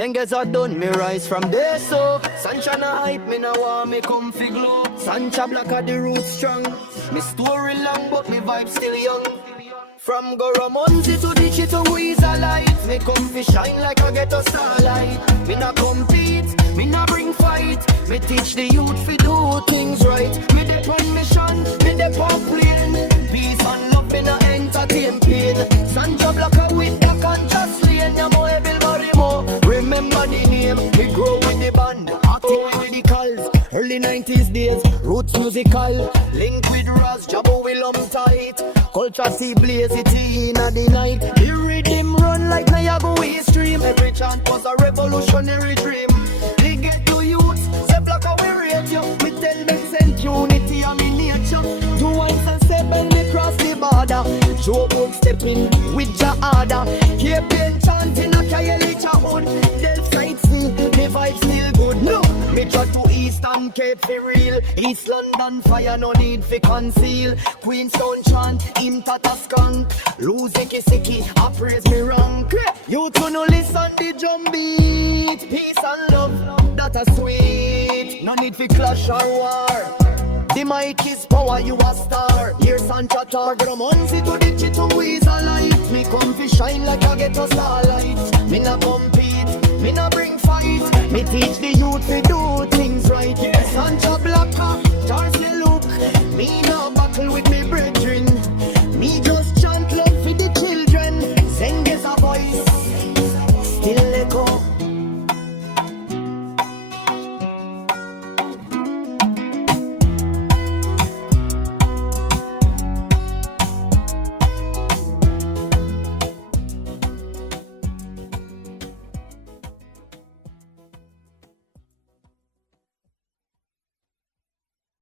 Zengas are done, me rise from there so Sancha na hype, me na want me comfy glow. Sancha Blacka the roots strong. Me story long but me vibe still young. From Goromonzi to the Chito Weezer light, me comfy shine like I get a starlight. Me na compete, me na bring fight. Me teach the youth fi do things right. Me dey on mission, me dey on plane. Peace and love, me na entertain pain. Sancha Blacka with the conscious lane. Ya mo everybody mo, remember the name. Me grow with the band, acting with the calls. Early 90s days, roots musical. Link with Raz, Jabo will tight. Culture see blaze it in the night. The rhythm run like Niagara stream. Every chant was a revolutionary dream. They get to youths, say Blacka we rate you. Me tell them send unity and me nature. 2 1 and 7 me cross the border. Joe Book stepping with your order. Keep chanting a Kayelicha hood. They'll fight me, the vibe still good. No, me try to Eastern Cape for real. East London fire no need for conceal. Queenstown chant, him tata skunk. Lose siki, I praise me rank. You two no listen the drum beat. Peace and love, that a sweet. No need for clash or war. The mic is power, you a star. Here's Sancha talk. Gramonsi to the Chito Weezer light. Me comfy shine like I get a starlight. Me na compete, me na bring fight. Me teach the youth to do things right. Sancha Blacka